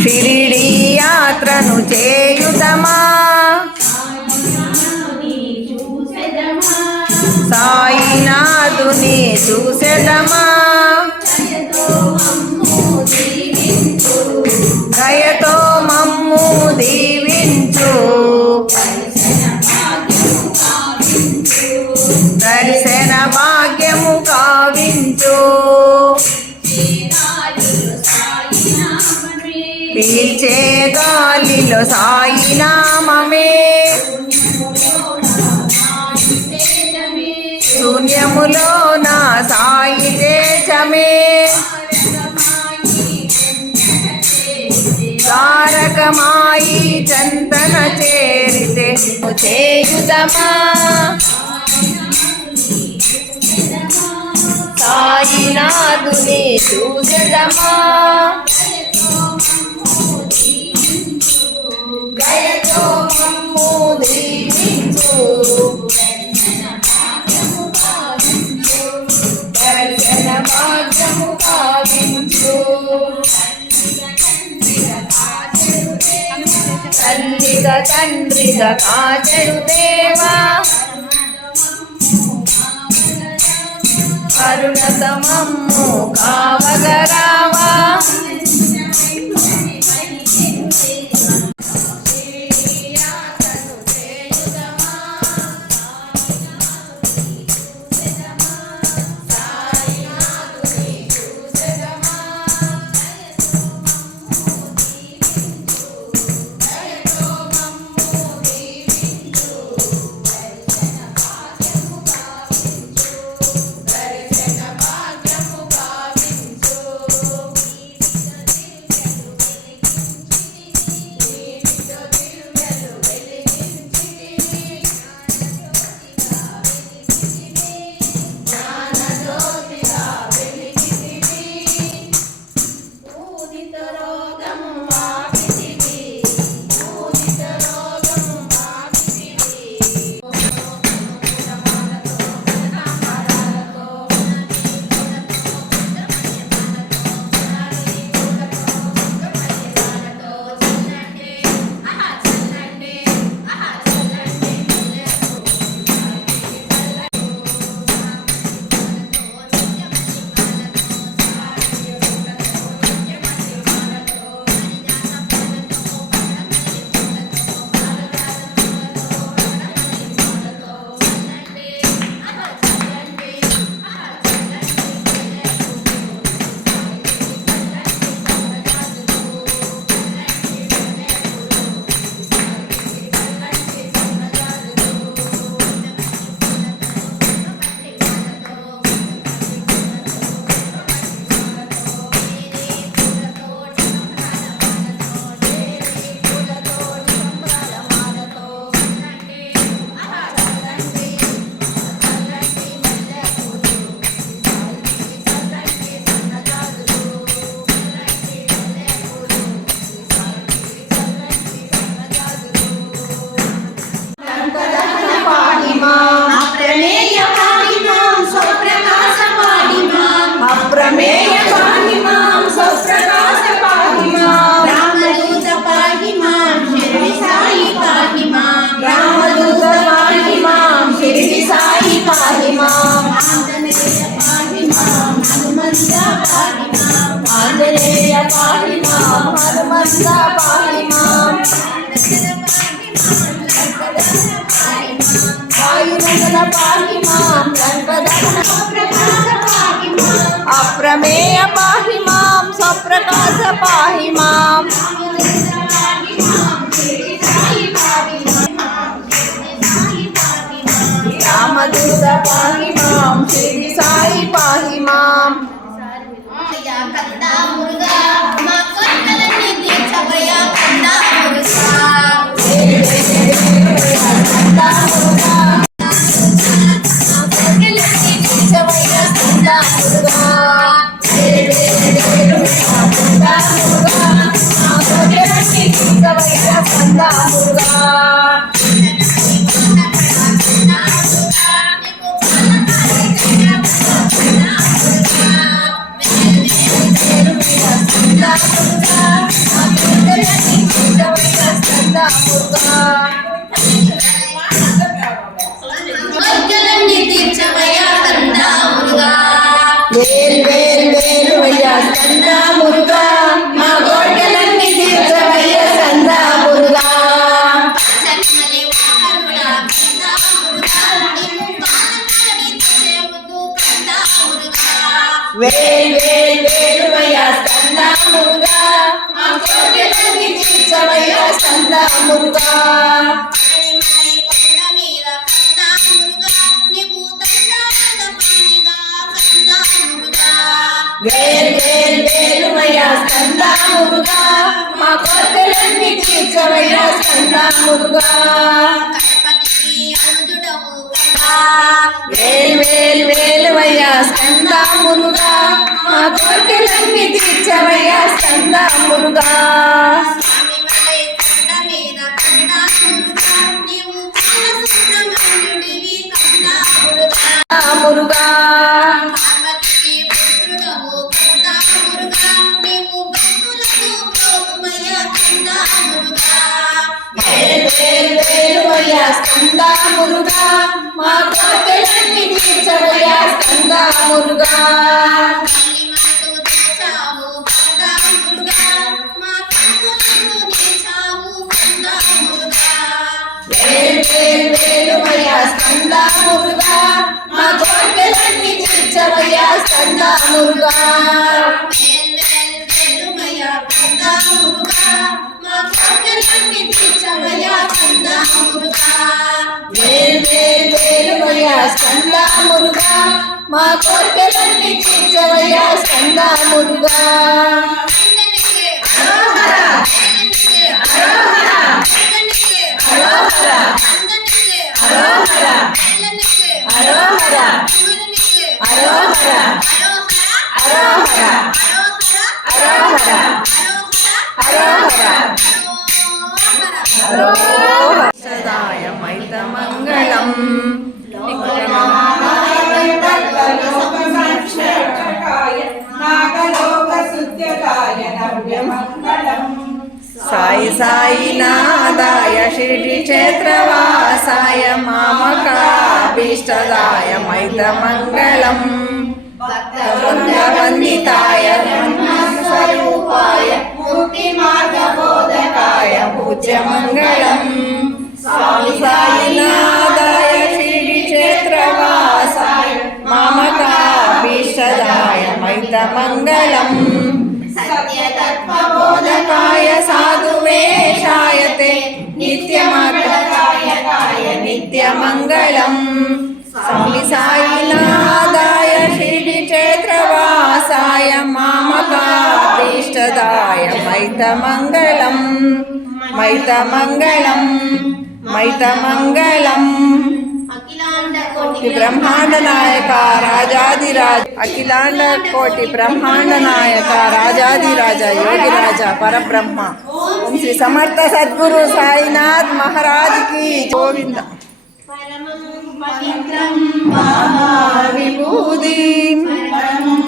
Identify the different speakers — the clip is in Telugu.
Speaker 1: షిరిడి యాత్రను చేయుదమా సాయినాథుని చూసెదమా? పీల్చే గాలిలో సాయి నామమే శూన్యములో నా సాయి తేజమే. తారకమాయి చందన చేరితే చేయుదమా? సాయినాథుని చూసదమా గయతో మమ్ము దీవించు దర్శన భాగ్యము కావించు తల్లిగా తండ్రిగా కాచరు దేవా కరుణ సమమ్ము కావగరావా? अप्रमेय पाहि माँ स्वप्रकाश पाहि माँ। रामदूत पाहि माँ श्री साई पाहि
Speaker 2: माँ। మురుగా
Speaker 1: వేల్ స్కంద మురుగా. మా కోరికలన్నీ తీర్చవయ్యా స్కంద మురుగా. వలె మురుగా. మురుగా. వేల్ వేల్ వేలువయ్యా స్కంద మురుగా. మా కోరికలన్నీ తీర్చవయ్యా స్కంద మురుగా.
Speaker 2: తల్లి మురుగా. మా
Speaker 1: కోరికలన్నీ తీర్చవయ్యా స్కంద మురుగా.
Speaker 2: తీర్చవయ్యా
Speaker 1: స్కంద మురుగా సాయి సాయి నాదాయ షిరిడి క్షేత్రవాసాయ మామకాభీష్టదాయ మైతమంగళం వందితాయ స్వరూపాయ ముక్తి మార్గబోధకాయ పూజ్యమంగళం స్వామి సాయినాథాయ నిత్యమంగళం స్వామి సాయినాథాయ శ్రీ క్షేత్రవాసాయ మామకాభీష్టదాయ మైతమంగళం. మైతమంగళం మైతమంగళం. బ్రహ్మాండ నాయక రాజాదిరాజ అఖిలాండ కోటి బ్రహ్మాండ నాయక రాజాదిరాజ యోగిరాజ పరబ్రహ్మ. శ్రీ సమర్థ సద్గురు సాయినాథ్ మహారాజ్కి గోవింద
Speaker 2: പവിത്രം മഹാവിഭൂതിം. പരമം